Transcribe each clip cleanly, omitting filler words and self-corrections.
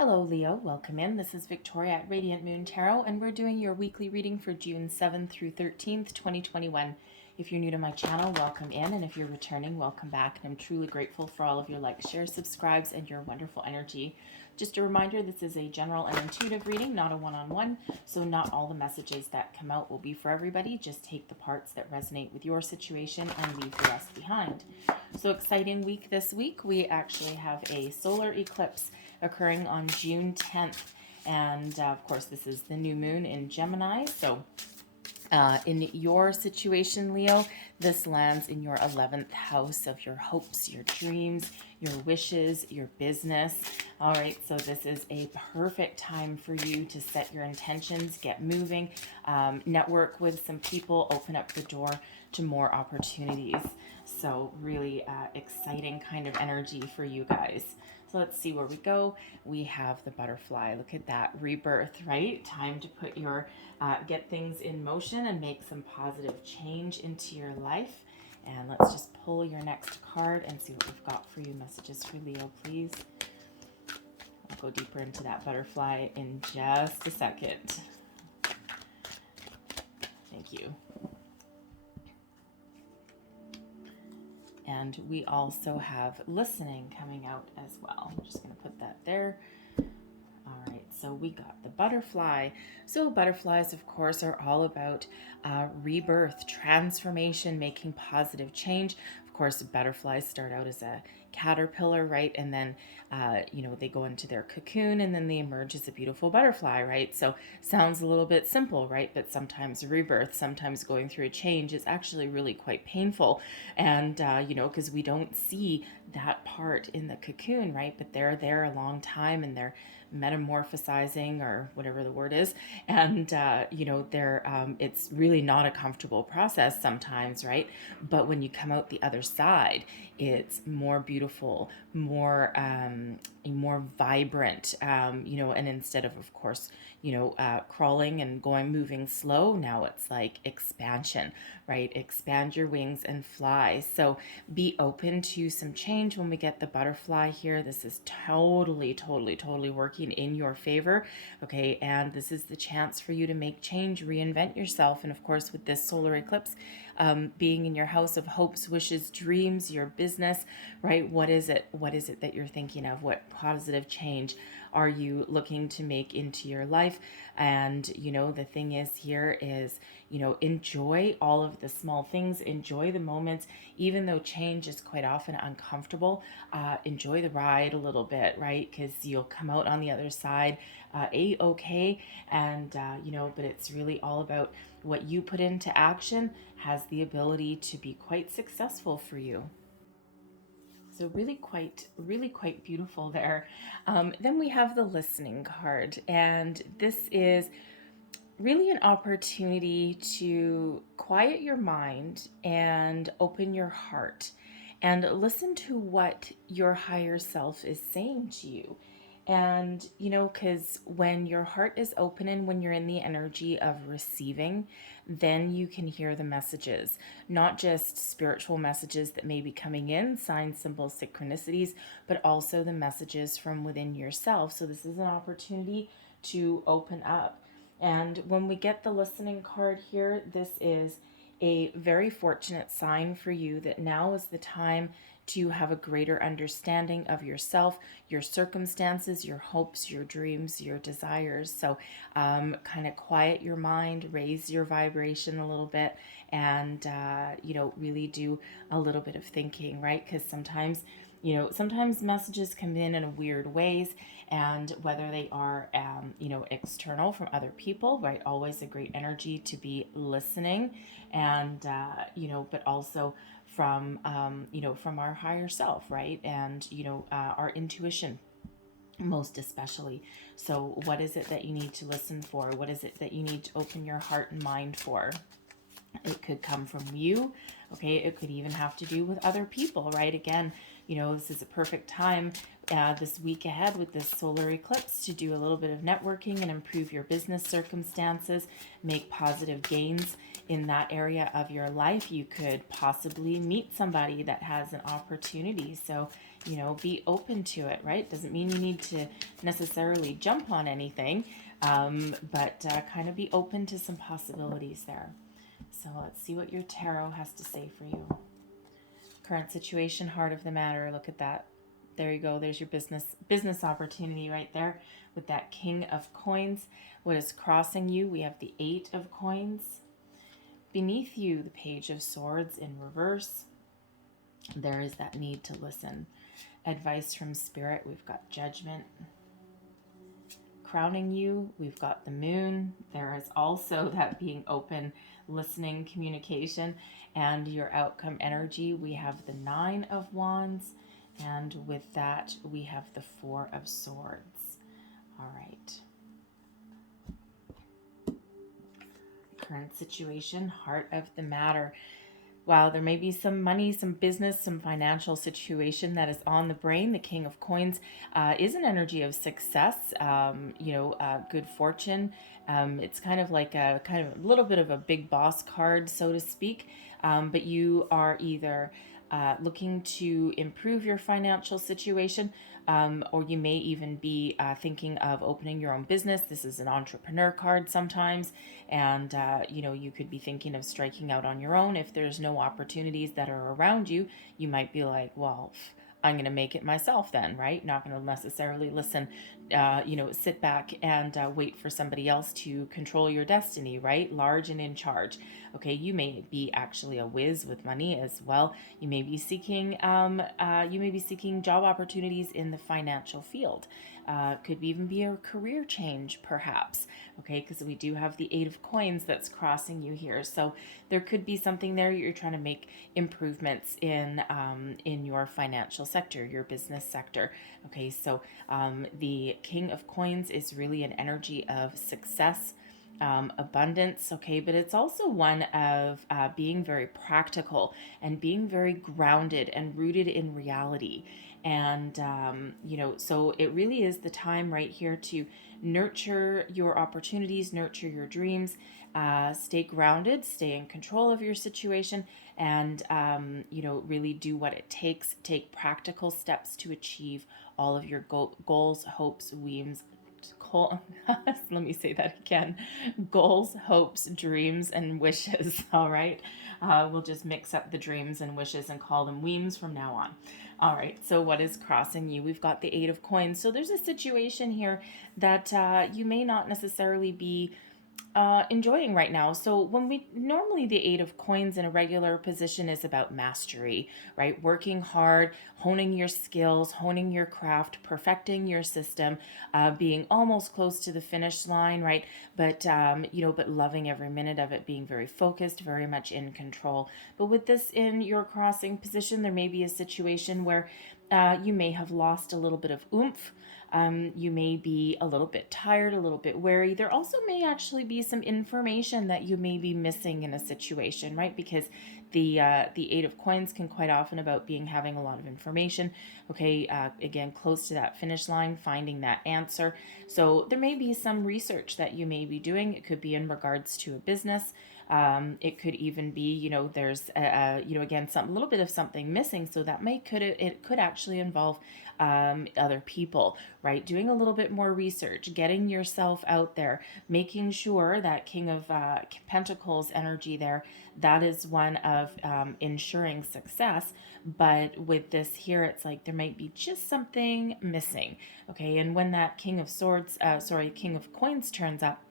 Hello Leo, welcome in. This is Victoria at Radiant Moon Tarot, and we're doing your weekly reading for June 7th through 13th, 2021. If you're new to my channel, welcome in, and if you're returning, welcome back. And I'm truly grateful for all of your likes, shares, subscribes, and your wonderful energy. Just a reminder, this is a general and intuitive reading, not a one-on-one, so not all the messages that come out will be for everybody. Just take the parts that resonate with your situation and leave the rest behind. So exciting week this week. We actually have a solar eclipse occurring on June 10th. And of course, this is the new moon in Gemini. So in your situation, Leo, this lands in your 11th house of your hopes, your dreams, your wishes, your business. All right, so this is a perfect time for you to set your intentions, get moving, network with some people, open up the door to more opportunities. So really exciting kind of energy for you guys. So let's see where we go. We have the butterfly. Look at that rebirth, right? Time to put your, get things in motion and make some positive change into your life. And let's just pull your next card and see what we've got for you. Messages for Leo, please. I'll go deeper into that butterfly in just a second. Thank you. And we also have listening coming out as well. I'm just going to put that there. All right, so we got the butterfly. So butterflies, of course, are all about rebirth, transformation, making positive change. Of course, butterflies start out as a caterpillar, right? And then, they go into their cocoon and then they emerge as a beautiful butterfly, right? So sounds a little bit simple, right? But sometimes rebirth, sometimes going through a change is actually really quite painful. And, because we don't see that part in the cocoon, right? But they're there a long time and they're metamorphosizing, or whatever the word is, and they're it's really not a comfortable process sometimes, right? But when you come out the other side, it's more beautiful, more vibrant, and instead of course, crawling and moving slow, now it's like expansion, right? Expand your wings and fly. So be open to some change when we get the butterfly here. This is totally working in your favor, okay? And this is the chance for you to make change, reinvent yourself. And of course, with this solar eclipse being in your house of hopes, wishes, dreams, your business, right? What is it that you're thinking of? What positive change are you looking to make into your life? And the thing is here is, enjoy all of the small things, enjoy the moments, even though change is quite often uncomfortable. Enjoy the ride a little bit, right? Because you'll come out on the other side a-okay. And but it's really all about what you put into action has the ability to be quite successful for you. So really quite beautiful there. Then we have the listening card, and this is really an opportunity to quiet your mind and open your heart and listen to what your higher self is saying to you. And, because when your heart is open and when you're in the energy of receiving, then you can hear the messages, not just spiritual messages that may be coming in, signs, symbols, synchronicities, but also the messages from within yourself. So this is an opportunity to open up. And when we get the listening card here, this is a very fortunate sign for you that now is the time to have a greater understanding of yourself, your circumstances, your hopes, your dreams, your desires. So kind of quiet your mind, raise your vibration a little bit, and, really do a little bit of thinking, right? Because sometimes messages come in weird ways, and whether they are, external from other people, right? Always a great energy to be listening, and, but also from, from our higher self, right? And, our intuition, most especially. So what is it that you need to listen for? What is it that you need to open your heart and mind for? It could come from you, okay? It could even have to do with other people, right? Again, this is a perfect time this week ahead with this solar eclipse to do a little bit of networking and improve your business circumstances, make positive gains in that area of your life. You could possibly meet somebody that has an opportunity. So, be open to it, right? Doesn't mean you need to necessarily jump on anything, but kind of be open to some possibilities there. So let's see what your tarot has to say for you. Current situation, heart of the matter. Look at that. There you go. There's your business opportunity right there with that King of Coins. What is crossing you? We have the Eight of Coins. Beneath you, the Page of Swords in reverse. There is that need to listen. Advice from Spirit. We've got Judgment. Crowning you, we've got the Moon. There is also that being open, listening, communication, and your outcome energy. We have the Nine of Wands, and with that, we have the Four of Swords. All right. Current situation, heart of the matter. Wow, there may be some money, some business, some financial situation that is on the brain. The King of Coins is an energy of success, good fortune. It's kind of like a little bit of a big boss card, so to speak. But you are either looking to improve your financial situation, or you may even be thinking of opening your own business. This is an entrepreneur card sometimes, and you could be thinking of striking out on your own. If there's no opportunities that are around you, you might be like, well, I'm going to make it myself then, right? Not going to necessarily listen, sit back and wait for somebody else to control your destiny, right? Large and in charge. Okay, you may be actually a whiz with money as well. You may be seeking, job opportunities in the financial field. Could even be a career change, perhaps. Okay, because we do have the Eight of Coins that's crossing you here. So there could be something there you're trying to make improvements in your financial sector, your business sector. Okay, so the King of Coins is really an energy of success, abundance, okay, but it's also one of being very practical and being very grounded and rooted in reality. And, so it really is the time right here to nurture your opportunities, nurture your dreams, stay grounded, stay in control of your situation, and, really do what it takes. Take practical steps to achieve all of your goals, hopes, dreams. Let me say that again. Goals, hopes, dreams, and wishes. All right. We'll just mix up the dreams and wishes and call them weems from now on. All right. So what is crossing you? We've got the Eight of Coins. So there's a situation here that you may not necessarily be enjoying right now. So when we normally the Eight of Coins in a regular position is about mastery, right? Working hard, honing your skills, honing your craft, perfecting your system, being almost close to the finish line, right? But but loving every minute of it, being very focused, very much in control. But with this in your crossing position, there may be a situation where you may have lost a little bit of oomph. You may be a little bit tired, a little bit wary. There also may actually be some information that you may be missing in a situation, right? Because the Eight of Coins can quite often about having a lot of information. Okay, again, close to that finish line, finding that answer. So there may be some research that you may be doing. It could be in regards to a business. It could even be, there's, again, a little bit of something missing. So that it could actually involve other people, right? Doing a little bit more research, getting yourself out there, making sure that King of Pentacles energy there, that is one of ensuring success. But with this here, it's like there might be just something missing. Okay. And when that King of Coins turns up,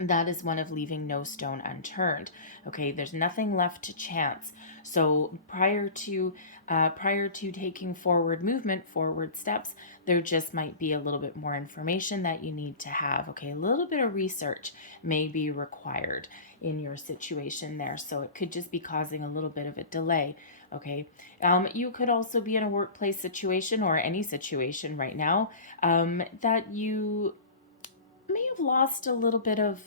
that is one of leaving no stone unturned. Okay, there's nothing left to chance. So prior to taking forward steps, there just might be a little bit more information that you need to have. Okay, a little bit of research may be required in your situation there. So it could just be causing a little bit of a delay. Okay, you could also be in a workplace situation or any situation right now that you may have lost a little bit of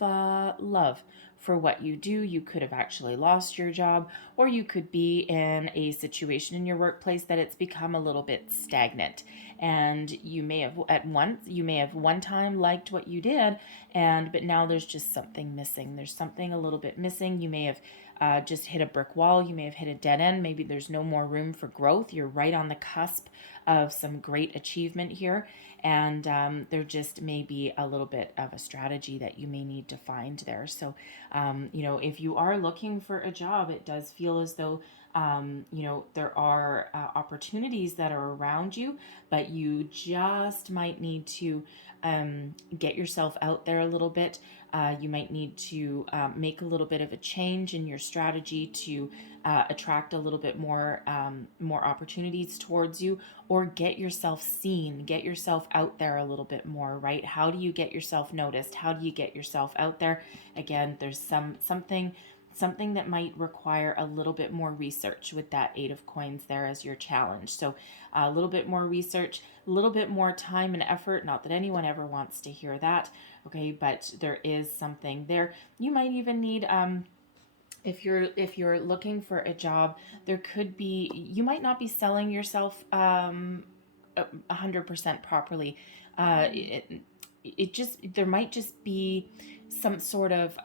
love for what you do. You could have actually lost your job, or you could be in a situation in your workplace that it's become a little bit stagnant. And you may have one time liked what you did, but now there's just something missing. There's something a little bit missing. You may have just hit a brick wall. You may have hit a dead end. Maybe there's no more room for growth. You're right on the cusp of some great achievement here. And there just may be a little bit of a strategy that you may need to find there. So, if you are looking for a job, it does feel as though there are opportunities that are around you, but you just might need to get yourself out there a little bit. You might need to make a little bit of a change in your strategy to attract a little bit more opportunities towards you, or get yourself seen, get yourself out there a little bit more, right? How do you get yourself noticed? How do you get yourself out there? Again, there's something that might require a little bit more research with that Eight of Coins there as your challenge. So a little bit more research, a little bit more time and effort. Not that anyone ever wants to hear that, okay? But there is something there. You might even need if you're looking for a job, there could be, you might not be selling yourself 100% properly. It just, there might just be some sort of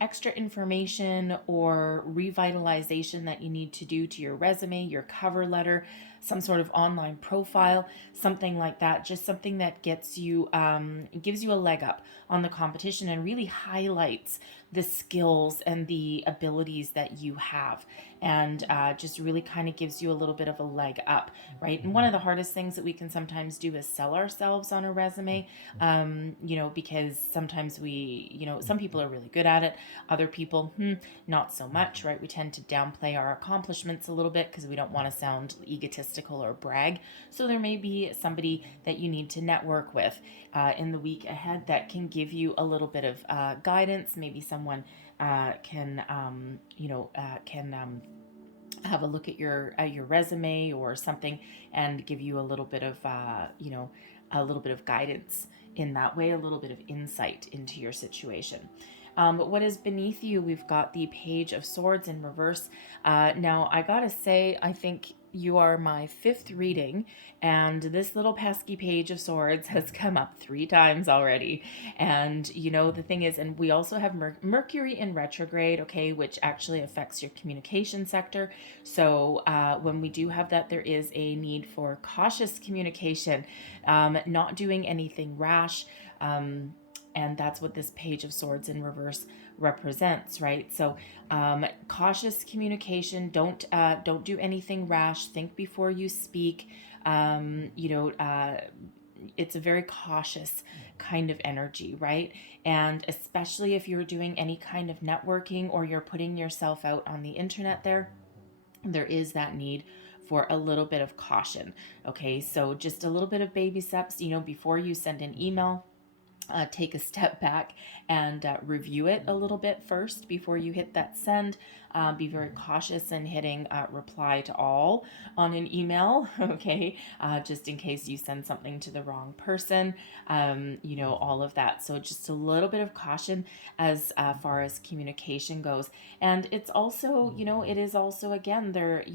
extra information or revitalization that you need to do to your resume, your cover letter, some sort of online profile, something like that. Just something that gets you, gives you a leg up on the competition and really highlights the skills and the abilities that you have, and just really kind of gives you a little bit of a leg up, right? And one of the hardest things that we can sometimes do is sell ourselves on a resume, because sometimes some people are really good at it, other people, not so much, right? We tend to downplay our accomplishments a little bit because we don't want to sound egotistical or brag. So there may be somebody that you need to network with in the week ahead that can give you a little bit of guidance. Maybe someone can have a look at your resume or something and give you a little bit of guidance in that way, a little bit of insight into your situation. But what is beneath you? We've got the Page of Swords in reverse. Now, I gotta say, I think you are my fifth reading, and this little pesky Page of Swords has come up 3 times already. And the thing is, and we also have Mercury in retrograde, okay, which actually affects your communication sector. So when we do have that, there is a need for cautious communication, not doing anything rash. And that's what this Page of Swords in reverse represents, right? So cautious communication. Don't do anything rash. Think before you speak. It's a very cautious kind of energy, right? And especially if you're doing any kind of networking or you're putting yourself out on the internet, there is that need for a little bit of caution. Okay, so just a little bit of baby steps, before you send an email. Take a step back and review it a little bit first before you hit that send. Be very cautious in hitting reply to all on an email, okay? Just in case you send something to the wrong person, all of that. So just a little bit of caution as far as communication goes. And it's also, it is also, again, there,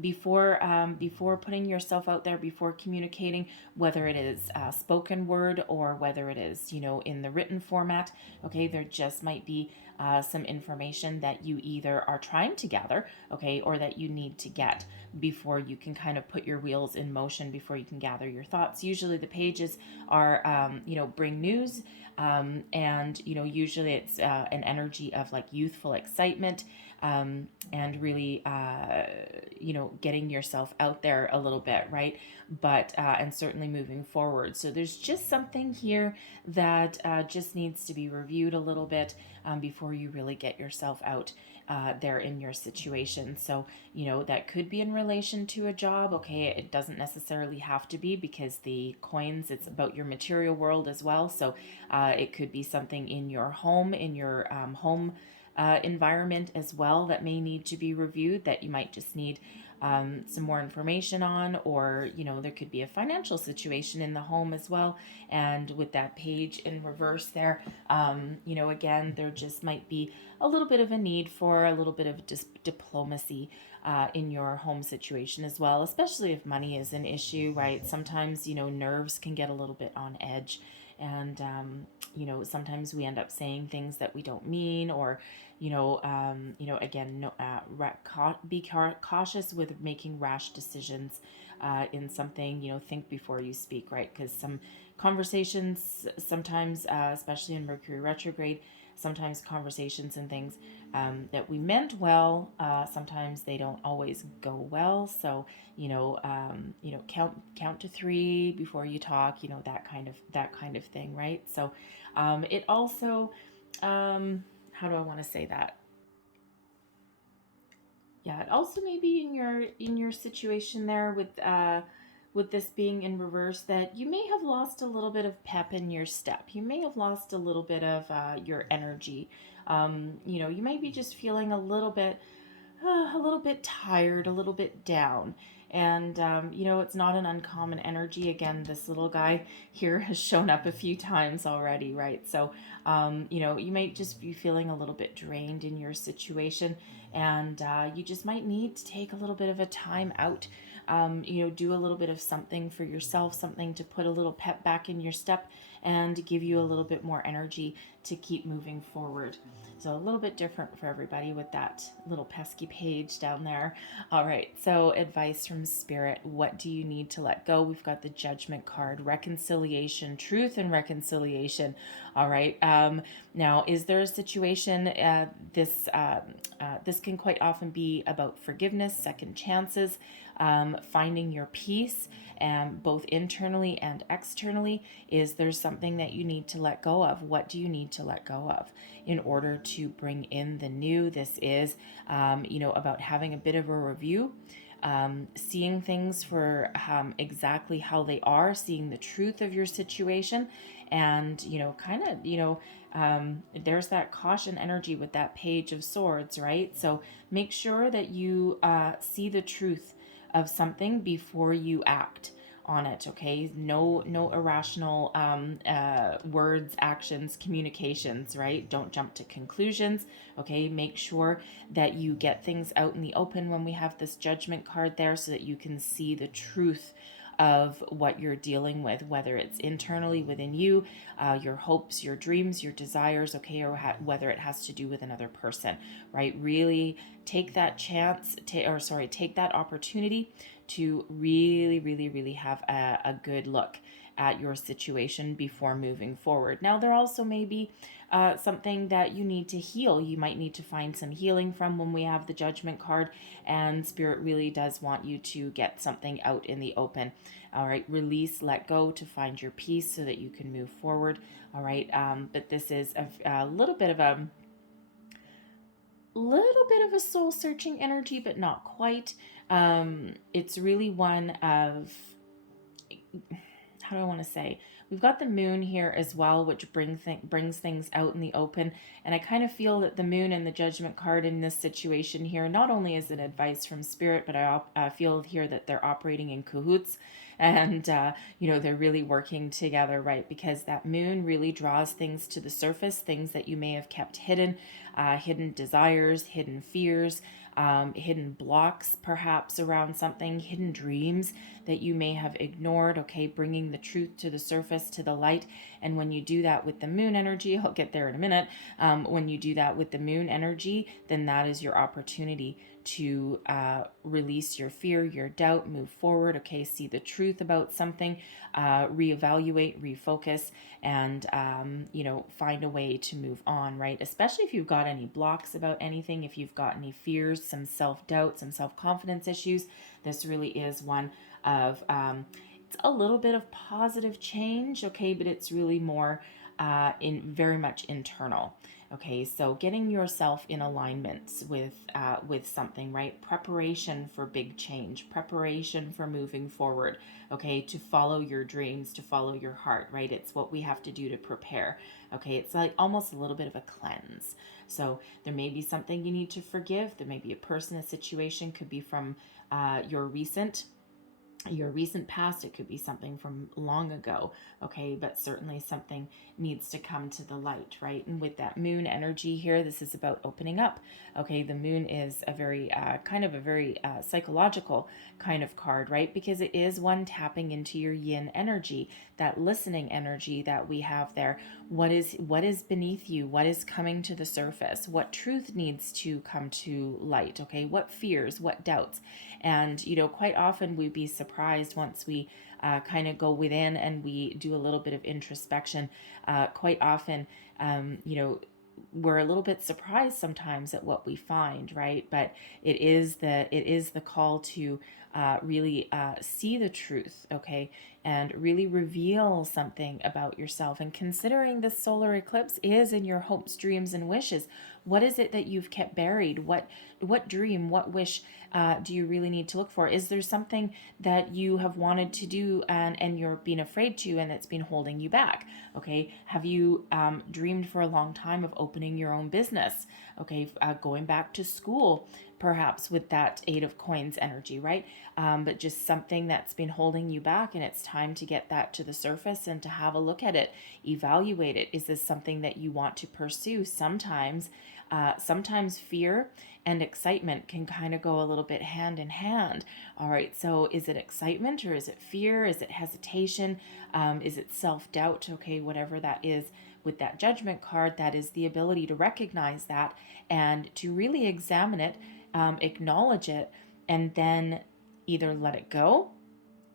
before putting yourself out there, before communicating, whether it is spoken word or whether it is, in the written format, okay, there just might be some information that you either are trying to gather, okay, or that you need to get before you can kind of put your wheels in motion, before you can gather your thoughts. Usually the pages are, bring news, and, usually it's an energy of like youthful excitement, and really, getting yourself out there a little bit, right? But, and certainly moving forward. So there's just something here that just needs to be reviewed a little bit before you really get yourself out there in your situation. So, that could be in relation to a job. Okay, it doesn't necessarily have to be, because the coins, it's about your material world as well. So it could be something in your home, in your home environment as well, that may need to be reviewed, that you might just need some more information on, or there could be a financial situation in the home as well. And with that page in reverse there, again, there just might be a little bit of a need for a little bit of diplomacy in your home situation as well, especially if money is an issue, right? Sometimes, nerves can get a little bit on edge. And, sometimes we end up saying things that we don't mean, or, again, no, be cautious with making rash decisions in something, think before you speak, right? Because some conversations sometimes, especially in Mercury retrograde, sometimes conversations and things that we meant well, sometimes they don't always go well. So count to three before you talk. That kind of thing, right? So it also, how do I want to say that? Yeah, it also may be in your situation there with this being in reverse, that you may have lost a little bit of pep in your step. You may have lost a little bit of your energy. You may be just feeling a little bit tired, a little bit down. And, it's not an uncommon energy. Again, this little guy here has shown up a few times already, right? So, you might just be feeling a little bit drained in your situation, and you just might need to take a little bit of a time out. Do a little bit of something for yourself, something to put a little pep back in your step and give you a little bit more energy to keep moving forward. So a little bit different for everybody with that little pesky page down there. All right, so advice from Spirit. What do you need to let go? We've got the Judgment card, reconciliation, truth and reconciliation. All right. Now, is there a situation? This can quite often be about forgiveness, second chances, finding your peace, both internally and externally. Is there something that you need to let go of? What do you need to let go of in order to bring in the new? This is, about having a bit of a review, seeing things for exactly how they are, seeing the truth of your situation, and there's that caution energy with that Page of Swords, right? So make sure that you see the truth of something before you act on it. Okay, no irrational words, actions, communications, right? Don't jump to conclusions. Okay, make sure that you get things out in the open when we have this Judgment card there, so that you can see the truth of what you're dealing with, whether it's internally within you, your hopes, your dreams, your desires, okay, or whether it has to do with another person, right? Really take that chance, take that opportunity to really, really, really have a good look at your situation before moving forward. Now, there also may be something that you need to heal. You might need to find some healing from when we have the Judgment card, and Spirit really does want you to get something out in the open. All right, release, let go to find your peace so that you can move forward. All right, but this is a little bit of a soul searching energy, but not quite. It's really one of, how do I want to say? We've got the moon here as well, which brings things out in the open. And I kind of feel that the moon and the Judgment card in this situation here, not only is it advice from Spirit, but I feel here that they're operating in cahoots. And, they're really working together, right? Because that moon really draws things to the surface, things that you may have kept hidden, hidden desires, hidden fears, hidden blocks perhaps around something, hidden dreams that you may have ignored, okay, bringing the truth to the surface, to the light. And when you do that with the moon energy, I'll get there in a minute, when you do that with the moon energy, then that is your opportunity to release your fear, your doubt, move forward, okay, see the truth about something, reevaluate, refocus, and, find a way to move on, right? Especially if you've got any blocks about anything, if you've got any fears, some self-doubt, some self-confidence issues, this really is one of, it's a little bit of positive change, okay, but it's really more very much internal. Okay, so getting yourself in alignment with something, right? Preparation for big change, preparation for moving forward, okay, to follow your dreams, to follow your heart, right? It's what we have to do to prepare, okay? It's like almost a little bit of a cleanse. So there may be something you need to forgive. There may be a person, a situation, could be from your recent your recent past. It could be something from long ago, okay, but certainly something needs to come to the light, right? And with that moon energy here, this is about opening up, okay? The moon is a very kind of a very psychological kind of card, right? Because it is one tapping into your yin energy, that listening energy that we have there. What is beneath you? What is coming to the surface? What truth needs to come to light, okay? What fears, what doubts? And, quite often we'd be surprised once we kind of go within and we do a little bit of introspection. Quite often, we're a little bit surprised sometimes at what we find, right? But it is the call to really see the truth, okay, and really reveal something about yourself. And considering this solar eclipse is in your hopes, dreams, and wishes, what is it that you've kept buried? What dream, what wish do you really need to look for? Is there something that you have wanted to do and you're being afraid to, and it's been holding you back? Okay, have you dreamed for a long time of opening your own business? Okay, going back to school, perhaps with that Eight of Coins energy, right? But just something that's been holding you back, and it's time to get that to the surface and to have a look at it, evaluate it. Is this something that you want to pursue? Sometimes fear and excitement can kind of go a little bit hand in hand. All right, so is it excitement, or is it fear? Is it hesitation? Is it self-doubt? Okay, whatever that is. With that Judgment card, that is the ability to recognize that and to really examine it, acknowledge it, and then either let it go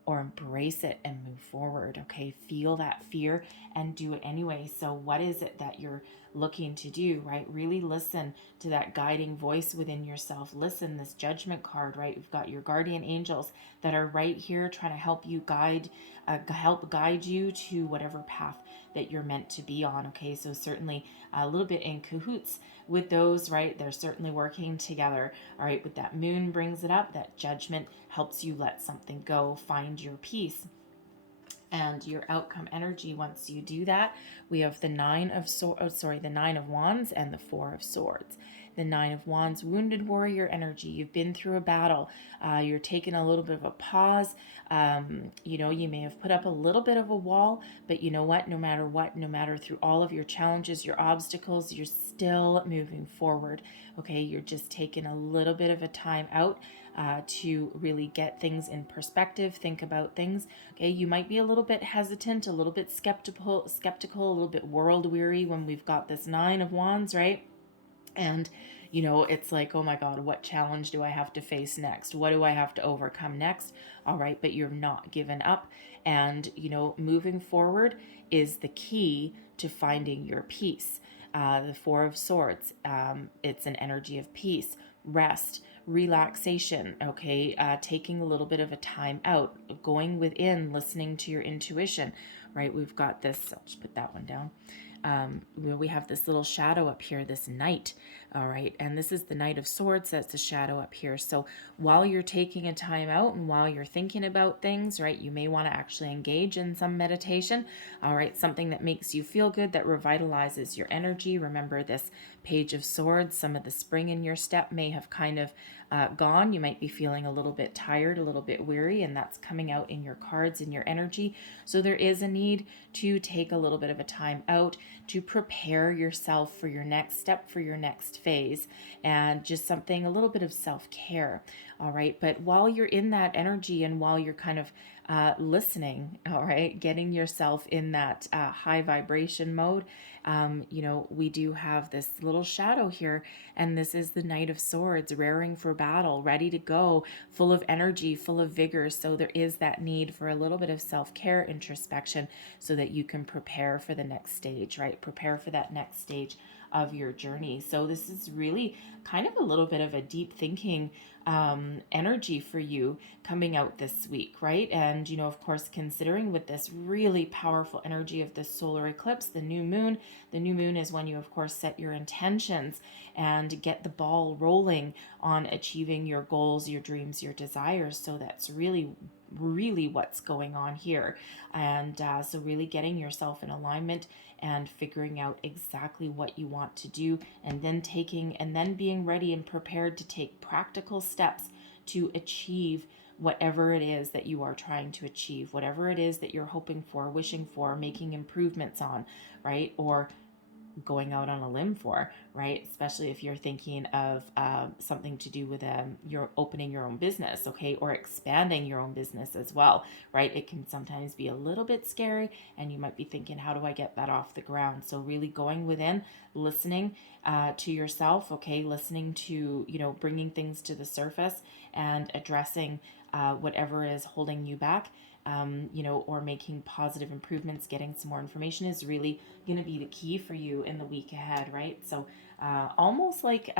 or embrace it and move forward. Okay, feel that fear and do it anyway. So what is it that you're looking to do, right? Really listen to that guiding voice within yourself. Listen, this Judgment card, right? We've got your guardian angels that are right here trying to help you help guide you to whatever path that you're meant to be on. Okay, so certainly a little bit in cahoots with those, right? They're certainly working together. All right, with that moon brings it up, that Judgment helps you let something go, find your peace. And your outcome energy, once you do that, we have the the Nine of Wands and the Four of Swords. The Nine of Wands, wounded warrior energy. You've been through a battle. You're taking a little bit of a pause. You may have put up a little bit of a wall, but you know what? No matter through all of your challenges, your obstacles, you're still moving forward. Okay, you're just taking a little bit of a time out to really get things in perspective, think about things. Okay, you might be a little bit hesitant, a little bit skeptical, a little bit world weary when we've got this Nine of Wands, right? And it's like, oh my God, what challenge do I have to face next? What do I have to overcome next? All right, but you're not given up. And, moving forward is the key to finding your peace. The Four of Swords, it's an energy of peace, rest, relaxation, okay? Taking a little bit of a time out, going within, listening to your intuition, right? We've got this, I'll just put that one down. We have this little shadow up here, this knight, all right, and this is the Knight of Swords. That's the shadow up here. So while you're taking a time out and while you're thinking about things, right, you may want to actually engage in some meditation, all right, something that makes you feel good, that revitalizes your energy. Remember this Page of Swords, some of the spring in your step may have kind of gone. You might be feeling a little bit tired, a little bit weary, and that's coming out in your cards, in your energy. So there is a need to take a little bit of a time out to prepare yourself for your next step, for your next phase, and just something, a little bit of self-care. All right, but while you're in that energy and while you're kind of listening, all right, getting yourself in that high vibration mode, we do have this little shadow here, and this is the Knight of Swords, raring for battle, ready to go, full of energy, full of vigor. So there is that need for a little bit of self-care, introspection, so that you can prepare for the next stage, right? Prepare for that next stage of your journey. So this is really kind of a little bit of a deep thinking energy for you coming out this week, right? And, of course, considering with this really powerful energy of the solar eclipse, the new moon is when you, of course, set your intentions and get the ball rolling on achieving your goals, your dreams, your desires. So that's really what's going on here. And so really getting yourself in alignment and figuring out exactly what you want to do, and then being ready and prepared to take practical steps to achieve whatever it is that you are trying to achieve, whatever it is that you're hoping for, wishing for, making improvements on, right? Or going out on a limb for, right? Especially if you're thinking of something to do with you're opening your own business, okay, or expanding your own business as well, right? It can sometimes be a little bit scary, and you might be thinking, how do I get that off the ground? So really going within, listening to yourself, okay, listening to, bringing things to the surface and addressing whatever is holding you back, or making positive improvements, getting some more information is really going to be the key for you in the week ahead, right? So almost like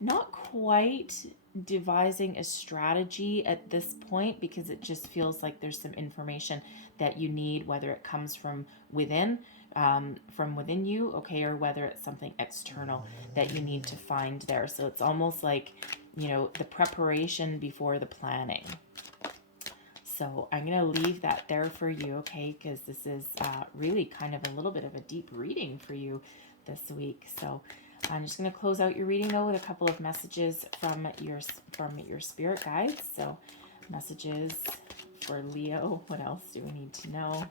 not quite devising a strategy at this point, because it just feels like there's some information that you need, whether it comes from within you, okay, or whether it's something external that you need to find there. So it's almost like, the preparation before the planning. So I'm going to leave that there for you, okay, because this is really kind of a little bit of a deep reading for you this week. So I'm just going to close out your reading, though, with a couple of messages from your spirit guides. So messages for Leo. What else do we need to know?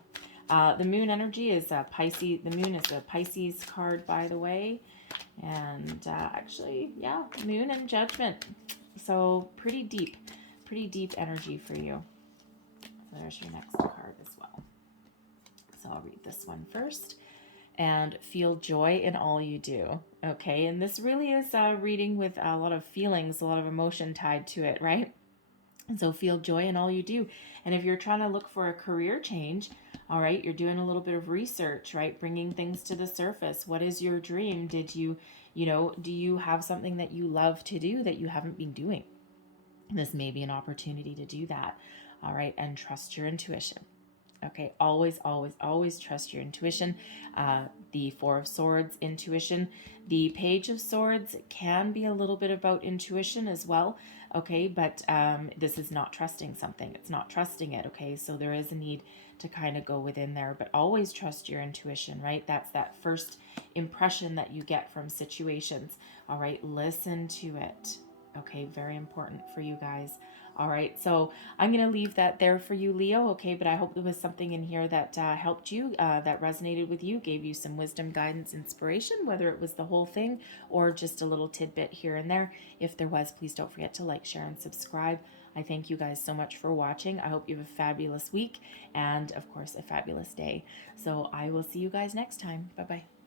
The moon energy is a Pisces. The moon is a Pisces card, by the way. And actually, yeah, moon and judgment. So pretty deep energy for you. So there's your next card as well. So I'll read this one first. And feel joy in all you do. Okay, and this really is a reading with a lot of feelings, a lot of emotion tied to it, right? And so feel joy in all you do. And if you're trying to look for a career change, all right, you're doing a little bit of research, right? Bringing things to the surface. What is your dream? Do you have something that you love to do that you haven't been doing? This may be an opportunity to do that. All right, and trust your intuition. Okay, always, always, always trust your intuition. The Four of Swords, intuition. The Page of Swords can be a little bit about intuition as well. Okay, but this is not trusting something. It's not trusting it. Okay, so there is a need to kind of go within there, but always trust your intuition, right? That's that first impression that you get from situations. All right, listen to it. Okay, very important for you guys. All right, so I'm going to leave that there for you, Leo, okay? But I hope there was something in here that helped you, that resonated with you, gave you some wisdom, guidance, inspiration, whether it was the whole thing or just a little tidbit here and there. If there was, please don't forget to like, share, and subscribe. I thank you guys so much for watching. I hope you have a fabulous week and, of course, a fabulous day. So I will see you guys next time. Bye-bye.